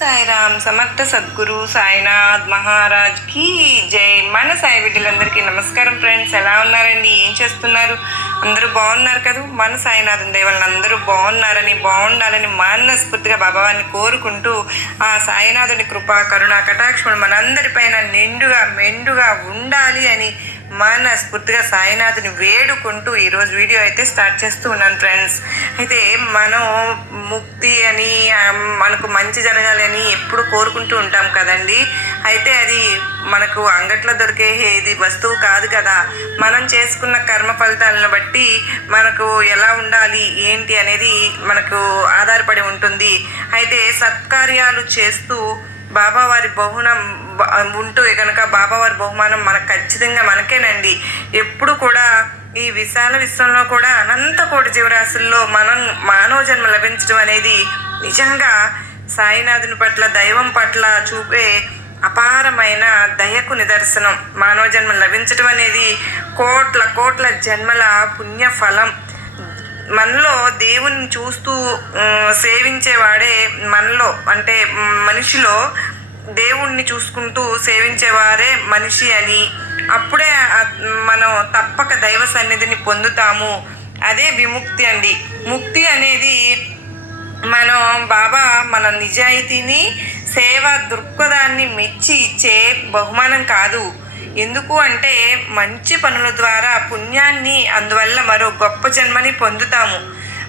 సాయిరామ్ సమర్థ సద్గురు సాయినాథ్ మహారాజ్కి జై. మన సాయి బిడ్డలందరికీ నమస్కారం ఫ్రెండ్స్. ఎలా ఉన్నారండి? ఏం చేస్తున్నారు? అందరూ బాగున్నారు కదా? మన సాయినాథం దేవాలని అందరూ బాగున్నారని బాగుండాలని మనస్ఫూర్తిగా బాబావారిని కోరుకుంటూ ఆ సాయినాథుని కృపా కరుణ కటాక్షముడు మనందరిపైన నిండుగా మెండుగా ఉండాలి అని మనస్ఫూర్తిగా సాయినాథుని వేడుకుంటూ ఈరోజు వీడియో అయితే స్టార్ట్ చేస్తూ ఉన్నాను ఫ్రెండ్స్ అయితే మనం ముక్తి అని మనకు మంచి జరగాలి అని ఎప్పుడు కోరుకుంటూ ఉంటాం కదండి. అయితే అది మనకు అంగట్లో దొరికే ఇది వస్తువు కాదు కదా. మనం చేసుకున్న కర్మ ఫలితాలను బట్టి మనకు ఎలా ఉండాలి ఏంటి అనేది మనకు ఆధారపడి ఉంటుంది. అయితే సత్కార్యాలు చేస్తూ బాబావారి బహునం ఉంటూ కనుక బాబావారి బహుమానం మనకు ఖచ్చితంగా మనకేనండి. ఎప్పుడు కూడా ఈ విశాల విశ్వంలో కూడా అనంత కోటి జీవరాశుల్లో మనం మానవ జన్మ లభించడం అనేది నిజంగా సాయినాథుని పట్ల దైవం పట్ల చూపే అపారమైన దయకు నిదర్శనం. మానవ జన్మ లభించడం అనేది కోట్ల కోట్ల జన్మల పుణ్య ఫలం మనలో దేవుని చూస్తూ సేవించేవాడే మనలో అంటే మనిషిలో దేవుణ్ణి చూసుకుంటూ సేవించేవారే మనిషి అని. అప్పుడే మనం తప్పక దైవ సన్నిధిని పొందుతాము. అదే విముక్తి అండి. ముక్తి అనేది మనం బాబా మన నిజాయితీని సేవ దృక్పథాన్ని మెచ్చి ఇచ్చే బహుమానం కాదు. ఎందుకు అంటే మంచి పనుల ద్వారా పుణ్యాన్ని అందువల్ల మరో గొప్ప జన్మని పొందుతాము.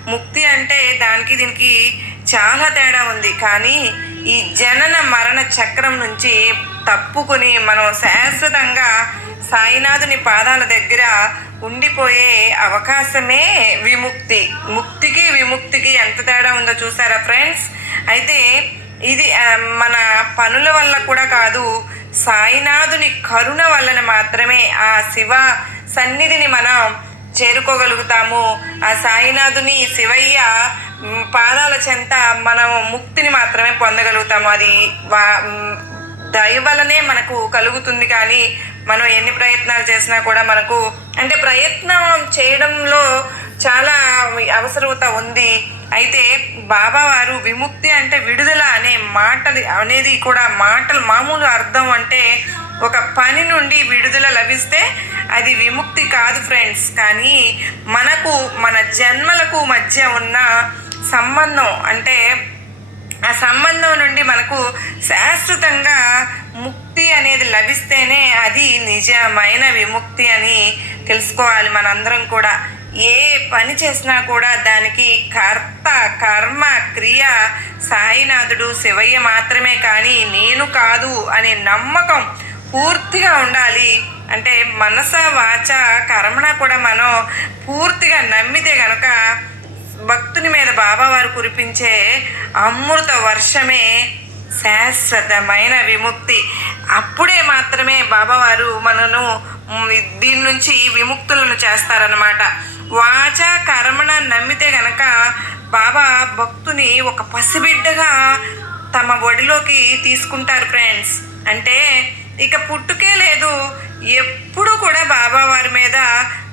ముక్తి అంటే దానికి దీనికి చాలా తేడా ఉంది. కానీ ఈ జనన మరణ చక్రం నుంచి తప్పుకొని మనం శాశ్వతంగా సాయినాథుని పాదాల దగ్గర ఉండిపోయే అవకాశమే విముక్తి. ముక్తికి విముక్తికి ఎంత తేడా ఉందో చూసారా ఫ్రెండ్స్? అయితే ఇది మన పనుల వల్ల కూడా కాదు సాయినాథుని కరుణ వలన మాత్రమే ఆ శివ సన్నిధిని మనం చేరుకోగలుగుతాము. ఆ సాయినాథుని శివయ్య పాదాల చెంత మనం ముక్తిని మాత్రమే పొందగలుగుతాము. అది వా దయ వలనే మనకు కలుగుతుంది కానీ మనం ఎన్ని ప్రయత్నాలు చేసినా కూడా మనకు అంటే ప్రయత్నం చేయడంలో చాలా అవసరత ఉంది. అయితే బాబా వారు విముక్తి అంటే విడుదల అనే మాటలు అనేది కూడా మాటలు మామూలు అర్థం అంటే ఒక పని నుండి విడుదల లభిస్తే అది విముక్తి కాదు ఫ్రెండ్స్. కానీ మనకు మన జన్మలకు మధ్య ఉన్న సంబంధం అంటే ఆ సంబంధం నుండి మనకు శాశ్వతంగా ముక్తి అనేది లభిస్తేనే అది నిజమైన విముక్తి అని తెలుసుకోవాలి మనందరం కూడా. ఏ పని చేసినా కూడా దానికి కర్త కర్మ క్రియ సాయినాథుడు శివయ్య మాత్రమే కానీ నేను కాదు అనే నమ్మకం పూర్తిగా ఉండాలి. అంటే మనస వాచ కర్మణ కూడా మనం పూర్తిగా నమ్మితే గనక భక్తుని మీద బాబావారు కురిపించే అమృత వర్షమే శాశ్వతమైన విముక్తి. అప్పుడే మాత్రమే బాబావారు మనను దీని నుంచి విముక్తులను చేస్తారనమాట వాచ కర్మణ నమ్మితే గనక బాబా భక్తుని ఒక పసిబిడ్డగా తమ ఒడిలోకి తీసుకుంటారు ఫ్రెండ్స్. అంటే ఇక పుట్టుకే లేదు. ఎప్పుడు కూడా బాబా వారి మీద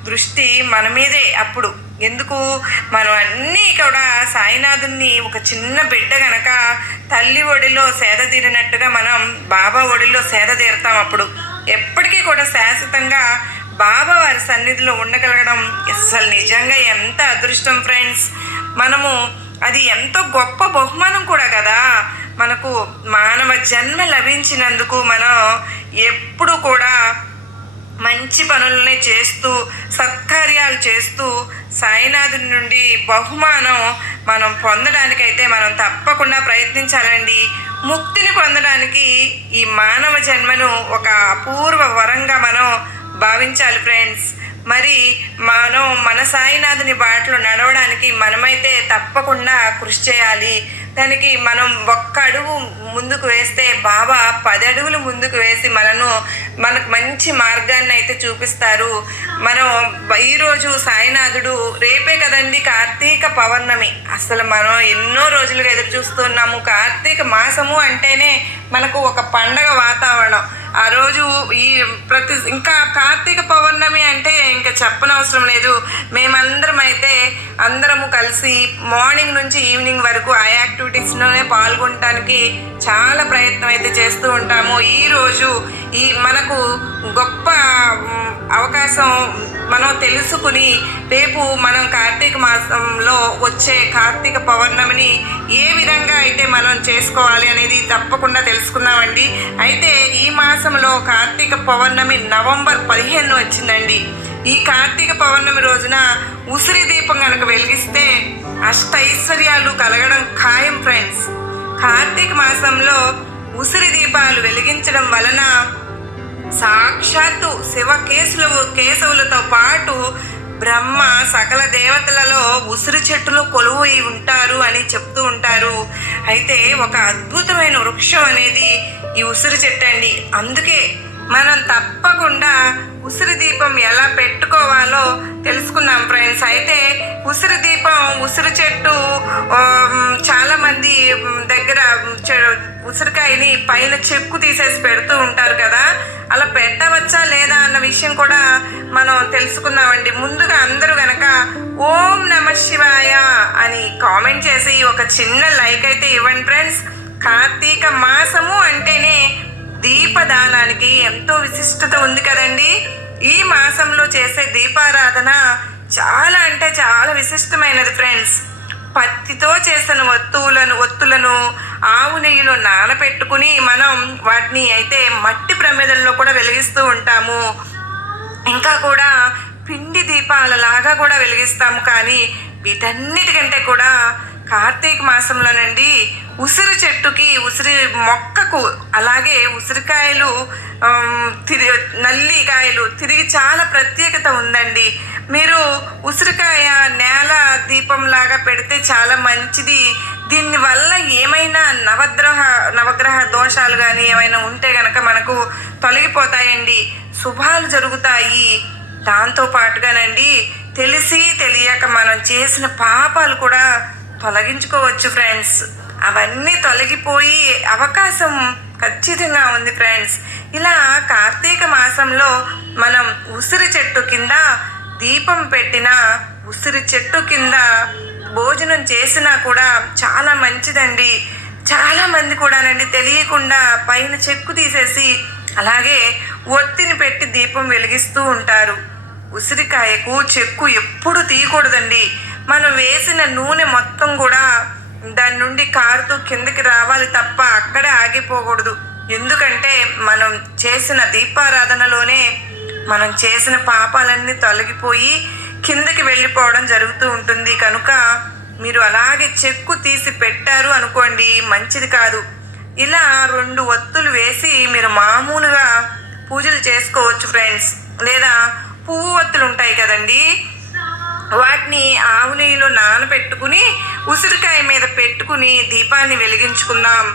దృష్టి మన మీదే అప్పుడు. ఎందుకు? మనం అన్నీ కూడా సాయినాథుని ఒక చిన్న బిడ్డ గనక తల్లి ఒడిలో సేద తీరినట్టుగా మనం బాబా ఒడిలో సేద తీరుతాం అప్పుడు. ఎప్పటికీ కూడా శాశ్వతంగా బాబా వారి సన్నిధిలో ఉండగలగడం అసలు నిజంగా ఎంత అదృష్టం ఫ్రెండ్స్. మనము అది ఎంతో గొప్ప బహుమానం కూడా కదా. మనకు మానవ జన్మ లభించినందుకు మనం ఎప్పుడు కూడా మంచి పనులనే చేస్తూ సత్కార్యాలు చేస్తూ సాయినాథుని నుండి బహుమానం మనం పొందడానికైతే మనం తప్పకుండా ప్రయత్నించాలండి. ముక్తిని పొందడానికి ఈ మానవ జన్మను ఒక అపూర్వ వరంగా మనం భావించాలి ఫ్రెండ్స్. మరి మనం మన సాయినాథుని బాటలో నడవడానికి మనమైతే తప్పకుండా కృషి చేయాలి. దానికి మనం ఒక్క అడుగు ముందుకు వేస్తే బాబా పది అడుగులు ముందుకు వేసి మనను మనకు మంచి మార్గాన్ని అయితే చూపిస్తారు. మనం ఈరోజు సాయినాథుడు రేపే కదండి కార్తీక పౌర్ణమి. అసలు మనం ఎన్నో రోజులుగా ఎదురు చూస్తున్నాము కార్తీక మాసము అంటేనే మనకు ఒక పండగ వాతావరణం. ఆ రోజు ఈ ప్రతి ఇంకా కార్తీక పౌర్ణమి అంటే ఇంకా చెప్పనవసరం లేదు. మేమందరం అయితే అందరము కలిసి మార్నింగ్ నుంచి ఈవినింగ్ వరకు ఆ యాక్టివిటీస్లోనే పాల్గొనటానికి చాలా ప్రయత్నం అయితే చేస్తూ ఉంటాము. ఈరోజు ఈ మనకు గొప్ప అవకాశం మనం తెలుసుకుని రేపు మనం కార్తీక మాసంలో వచ్చే కార్తీక పౌర్ణమిని ఏ విధంగా అయితే మనం చేసుకోవాలి అనేది తప్పకుండా తెలుసుకుందామండి. అయితే ఈ మాసంలో కార్తీక పౌర్ణమి నవంబర్ పదిహేను వచ్చిందండి. ఈ కార్తీక పౌర్ణమి రోజున ఉసిరి దీపం కనుక వెలిగిస్తే అష్ట ఐశ్వర్యాలు కలగడం ఖాయం ఫ్రెండ్స్ కార్తీక మాసంలో ఉసిరి దీపాలు వెలిగించడం వలన సాక్షాత్తు శివ కేసులు కేశవులతో పాటు బ్రహ్మ సకల దేవతలలో ఉసిరి చెట్టులో కొలువై ఉంటారు అని చెప్తూ ఉంటారు. అయితే ఒక అద్భుతమైన వృక్షం అనేది ఈ ఉసిరి చెట్టు అండి. అందుకే మనం తప్పకుండా ఉసిరి దీపం ఎలా పెట్టుకోవాలో తెలుసుకుందాం ఫ్రెండ్స్. అయితే ఉసిరి దీపం ఉసిరి చెట్టు చాలా మంది దగ్గర చె- ఉసిరికాయని పైన చెక్కు తీసేసి పెడుతూ ఉంటారు కదా. అలా పెట్టవచ్చా లేదా అన్న విషయం కూడా మనం తెలుసుకుందామండి. ముందుగా అందరూ గనక ఓం నమ శివాయ అని కామెంట్ చేసి ఒక చిన్న లైక్ అయితే ఇవ్వండి ఫ్రెండ్స్. కార్తీక మాసము అంటేనే దీపదానానికి ఎంతో విశిష్టత ఉంది కదండి. ఈ మాసంలో చేసే దీపారాధన చాలా అంటే చాలా విశిష్టమైనది ఫ్రెండ్స్ పత్తితో చేసిన వత్తువులను ఒత్తులను ఆవు నెయ్యిలో నానబెట్టుకుని మనం వాటిని అయితే మట్టి ప్రమేదల్లో కూడా వెలిగిస్తూ ఉంటాము. ఇంకా కూడా పిండి దీపాలలాగా కూడా వెలిగిస్తాము. కానీ వీటన్నిటికంటే కూడా కార్తీక మాసంలోనండి ఉసిరి చెట్టుకి ఉసిరి మొక్కకు అలాగే ఉసిరికాయలు తిరిగి నల్లికాయలు తిరిగి చాలా ప్రత్యేకత ఉందండి. మీరు ఉసిరికాయ నేల దీపం లాగా పెడితే చాలా మంచిది. దీనివల్ల ఏమైనా నవగ్రహ నవగ్రహ దోషాలు కానీ ఏమైనా ఉంటే గనక మనకు తొలగిపోతాయండి. శుభాలు జరుగుతాయి. దాంతో పాటుగానండి తెలిసి తెలియక మనం చేసిన పాపాలు కూడా తొలగించుకోవచ్చు ఫ్రెండ్స్. అవన్నీ తొలగిపోయి అవకాశం ఖచ్చితంగా ఉంది ఫ్రెండ్స్ ఇలా కార్తీక మాసంలో మనం ఉసిరి చెట్టు కింద దీపం పెట్టిన ఉసిరి చెట్టు కింద భోజనం చేసినా కూడా చాలా మంచిదండి. చాలా మంది కూడానండి తెలియకుండా పైన చెక్కు తీసేసి అలాగే ఒత్తిని పెట్టి దీపం వెలిగిస్తూ ఉంటారు. ఉసిరికాయకు చెక్కు ఎప్పుడు తీయకూడదండి. మనం వేసిన నూనె మొత్తం కూడా దాని నుండి కారుతూ కిందకి రావాలి తప్ప అక్కడే ఆగిపోకూడదు. ఎందుకంటే మనం చేసిన దీపారాధనలోనే మనం చేసిన పాపాలన్నీ తొలగిపోయి కిందకి వెళ్ళిపోవడం జరుగుతూ ఉంటుంది. కనుక మీరు అలాగే చెక్కు తీసి పెట్టారు అనుకోండి మంచిది కాదు. ఇలా రెండు ఒత్తులు వేసి మీరు మామూలుగా పూజలు చేసుకోవచ్చు ఫ్రెండ్స్. లేదా పువ్వు ఒత్తులు ఉంటాయి కదండీ. వాటిని ఆవు నెయ్యిలో నానబెట్టుకుని ఉసిరికాయ మీద పెట్టుకుని దీపాన్ని వెలిగించుకుందాం.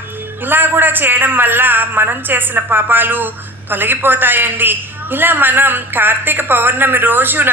ఇలా కూడా చేయడం వల్ల మనం చేసిన పాపాలు తొలగిపోతాయండి. ఇలా మనం కార్తీక పౌర్ణమి రోజున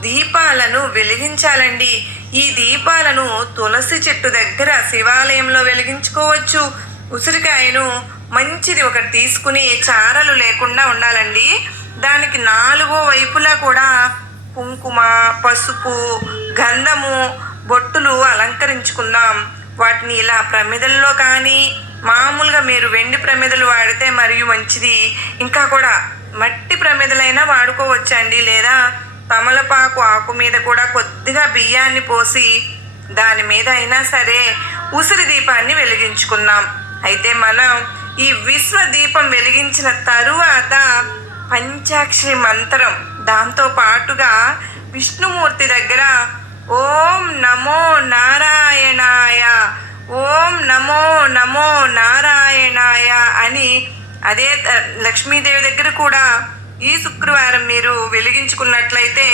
దీపాలను వెలిగించాలండి. ఈ దీపాలను తులసి చెట్టు దగ్గర శివాలయంలో వెలిగించుకోవచ్చు. ఉసిరికాయను మంచిది ఒకటి తీసుకుని చారలు లేకుండా ఉండాలండి. దానికి నాలుగో వైపులా కూడా కుంకుమ పసుపు గంధము బొట్టులు అలంకరించుకుందాం. వాటిని ఇలా ప్రమిదల్లో కానీ మామూలుగా మీరు వెండి ప్రమిదలు వాడితే మరియు మంచిది. ఇంకా కూడా మట్టి ప్రమిదలైనా వాడుకోవచ్చండి. లేదా తమలపాకు ఆకు మీద కూడా కొద్దిగా బియ్యాన్ని పోసి దాని మీద అయినా సరే ఉసిరి దీపాన్ని వెలిగించుకుందాం. అయితే మనం ఈ విశ్వ దీపం వెలిగించిన తరువాత పంచాక్షరి మంత్రం దాంతో పాటుగా విష్ణుమూర్తి దగ్గర ఓం నమో నారాయణాయ ఓం నమో నమో నారాయణాయ అని అదే లక్ష్మీదేవి దగ్గర కూడా ఈ శుక్రవారం మీరు వెలిగించుకున్నట్లయితే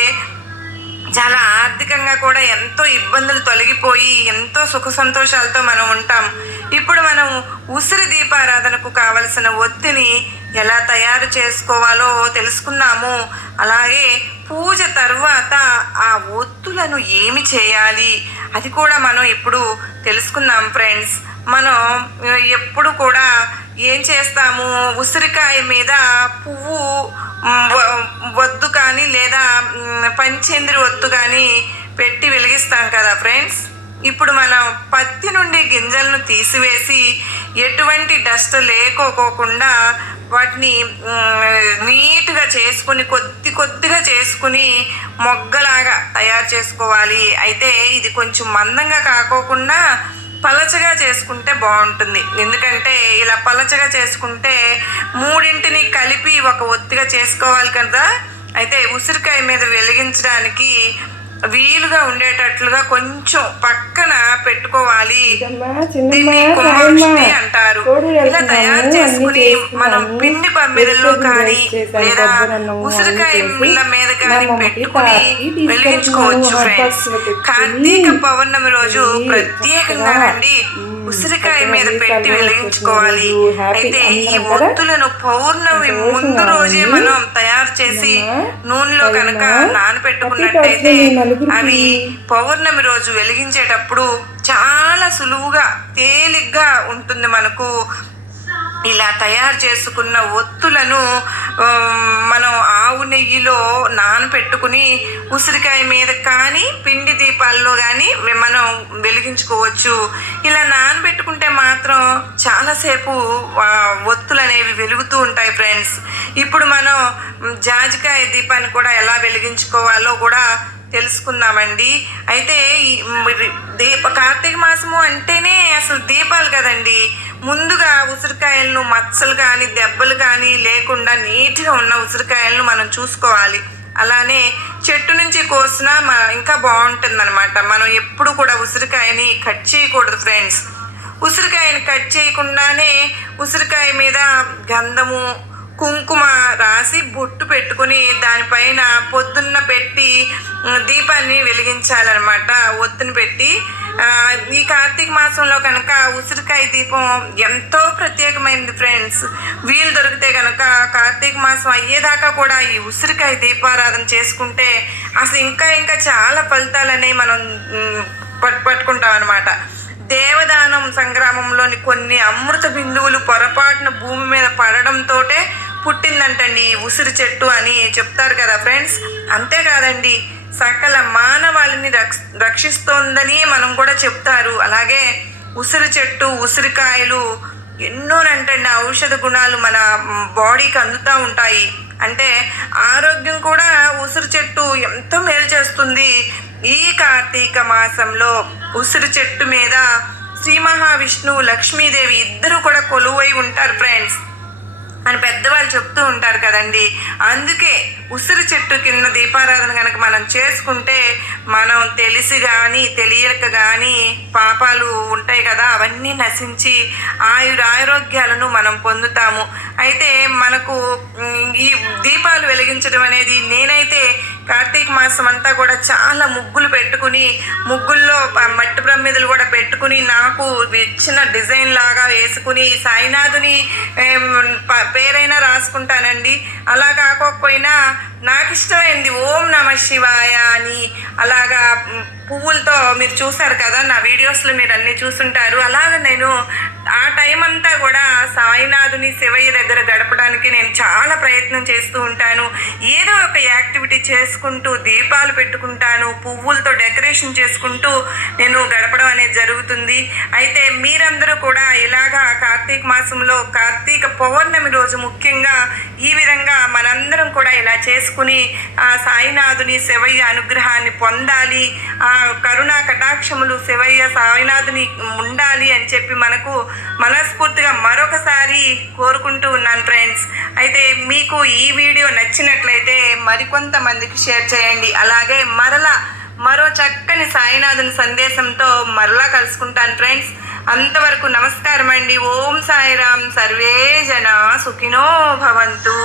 చాలా ఆర్థికంగా కూడా ఎంతో ఇబ్బందులు తొలగిపోయి ఎంతో సుఖ సంతోషాలతో మనం ఉంటాం. ఇప్పుడు మనం ఉసిరి దీపారాధనకు కావలసిన ఒత్తిని ఎలా తయారు చేసుకోవాలో తెలుసుకున్నాము. అలాగే పూజ తర్వాత ఆ ఒత్తులను ఏమి చేయాలి? అది కూడా మనం ఇప్పుడు తెలుసుకుందాం ఫ్రెండ్స్. మనం ఎప్పుడు కూడా ఏం చేస్తాము? ఉసిరికాయ మీద పువ్వు వద్దు కానీ లేదా పంచేంద్రి ఒత్తు కానీ పెట్టి వెలిగిస్తాం కదా ఫ్రెండ్స్. ఇప్పుడు మనం పత్తి నుండి గింజలను తీసివేసి ఎటువంటి డస్ట్ లేకోకోకుండా వాటిని నీట్గా చేసుకుని కొద్ది కొద్దిగా చేసుకుని మొగ్గలాగా తయారు చేసుకోవాలి. అయితే ఇది కొంచెం మందంగా కాకోకుండా పలచగా చేసుకుంటే బాగుంటుంది. ఎందుకంటే ఇలా పలచగా చేసుకుంటే మూడింటిని కలిపి ఒక ఒత్తిగా చేసుకోవాలి కదా. అయితే ఉసిరికాయ మీద వెలిగించడానికి వీలుగా ఉండేటట్లుగా కొంచెం పక్కన పెట్టుకోవాలి దీన్ని. కుంభవృష్టి అంటారు ఇలా తయారు చేసుకుని. మనం పిండి వెజిటేబుల్ కానీ లేదా ఉసిరికాయల చేసి మీద కానీ పెట్టుకుని వెలిగించుకోవచ్చు ఫ్రెండ్స్. కార్తీక పౌర్ణమి రోజు ప్రత్యేకంగా మ్మ్, ఉసిరికాయ మీద పెట్టి వెలిగించుకోవాలి అయితే ఈ? ఒత్తులను పౌర్ణమి ముందు రోజే. మనం తయారు చేసి నూనెలో కనుక అమ్మా, అవి పౌర్ణమి రోజు వెలిగించేటప్పుడు చాలా సులువుగా తేలిగ్గా ఉంటుంది మనకు. ఇలా తయారు చేసుకున్న ఒత్తులను మనం ఆవు నెయ్యిలో నానపెట్టుకుని ఉసిరికాయ మీద కానీ పిండి దీపాల్లో కానీ మనం వెలిగించుకోవచ్చు. ఇలా నానబెట్టుకుంటే మాత్రం చాలాసేపు ఒత్తులు అనేవి వెలుగుతూ ఉంటాయి ఫ్రెండ్స్. ఇప్పుడు మనం జాజికాయ దీపాన్ని కూడా ఎలా వెలిగించుకోవాలో కూడా తెలుసుకుందామండి. అయితే దీప కార్తీక మాసము అంటేనే అసలు దీపాలు కదండి. ముందుగా ఉసిరికాయలను మచ్చలు కానీ దెబ్బలు కానీ లేకుండా నీట్గా ఉన్న ఉసిరికాయలను మనం చూసుకోవాలి. అలానే చెట్టు నుంచి కోసినా మ ఇంకా బాగుంటుంది అనమాట మనం ఎప్పుడు కూడా ఉసిరికాయని కట్ చేయకూడదు ఫ్రెండ్స్. ఉసిరికాయని కట్ చేయకుండానే ఉసిరికాయ మీద గంధము కుంకుమ రాసి బొట్టు పెట్టుకుని దానిపైన పొద్దున్న పెట్టి దీపాన్ని వెలిగించాలన్నమాట. ఒత్తుని పెట్టి ఈ కార్తీక మాసంలో కనుక ఉసిరికాయ దీపం ఎంతో ప్రత్యేకమైనది ఫ్రెండ్స్. వీలు దొరికితే కనుక కార్తీక మాసం అయ్యేదాకా కూడా ఈ ఉసిరికాయ దీపారాధన చేసుకుంటే అసలు ఇంకా ఇంకా చాలా ఫలితాలనే మనం పట్టు పట్టుకుంటాం అనమాట దేవదానం సంగ్రామంలోని కొన్ని అమృత బిందువులు పొరపాటున భూమి మీద పడడంతోటే పుట్టిందంటండి ఉసిరి చెట్టు అని చెప్తారు కదా ఫ్రెండ్స్. అంతేకాదండి సకల మానవాళిని రక్ష రక్షిస్తోందని మనం కూడా చెప్తారు. అలాగే ఉసిరి చెట్టు ఉసిరికాయలు ఎన్నోనంటండి ఔషధ గుణాలు మన బాడీకి అందుతూ ఉంటాయి. అంటే ఆరోగ్యం కూడా ఉసిరి చెట్టు ఎంతో మేలు చేస్తుంది. ఈ కార్తీక మాసంలో ఉసిరి చెట్టు మీద శ్రీ మహావిష్ణువు లక్ష్మీదేవి ఇద్దరు కూడా కొలువై ఉంటారు ఫ్రెండ్స్. అని పెద్దవాళ్ళు చెప్తూ ఉంటారు కదండి. అందుకే ఉసిరి చెట్టు కింద దీపారాధన కనుక మనం చేసుకుంటే మనం తెలిసి కానీ తెలియక కానీ పాపాలు ఉంటాయి కదా అవన్నీ నశించి ఆయుర ఆరోగ్యాలను మనం పొందుతాము. అయితే మనకు ఈ దీపాలు వెలిగించడం అనేది నేనైతే కార్తీక మాసం అంతా కూడా చాలా ముగ్గులు పెట్టుకుని ముగ్గుల్లో మట్టి ప్రమిదలు కూడా పెట్టుకుని నాకు ఇచ్చిన డిజైన్ లాగా వేసుకుని సాయినాథుని పేరైనా రాసుకుంటానండి. అలా కాకపోయినా నాకు ఇష్టమైంది ఓం నమ శివాయ అని అలాగా పువ్వులతో మీరు చూసారు కదా నా వీడియోస్లో మీరు అన్నీ చూసుంటారు. అలాగ నేను ఆ టైం అంతా కూడా సాయినాథుని శివయ్య దగ్గర గడపడానికి నేను చాలా ప్రయత్నం చేస్తూ ఉంటాను. ఏదో ఒక యాక్టివిటీ చేసుకుంటూ దీపాలు పెట్టుకుంటాను పువ్వులతో డెకరేషన్ చేసుకుంటూ నేను గడపడం అనేది జరుగుతుంది. అయితే మీరందరూ కూడా ఇలాగా కార్తీక మాసంలో కార్తీక పౌర్ణమి రోజు ముఖ్యంగా ఈ విధంగా మనందరం కూడా ఇలా చేసుకుని ఆ సాయినాథుని శివయ్య అనుగ్రహాన్ని పొందాలి ఆ కరుణా కటాక్షములు శివయ్య సాయినాథుని ఉండాలి అని చెప్పి మనకు మనస్ఫూర్తిగా మరొకసారి కోరుకుంటూ ఉన్నాను ఫ్రెండ్స్ అయితే మీకు ఈ వీడియో నచ్చినట్లయితే మరికొంతమందికి షేర్ చేయండి. అలాగే మరలా మరో చక్కని సాయినాథుని సందేశంతో మరలా కలుసుకుంటాను ఫ్రెండ్స్ అంతవరకు నమస్కారం అండి ఓం సాయిరామ్. సర్వే జన సుఖినో భవంతు.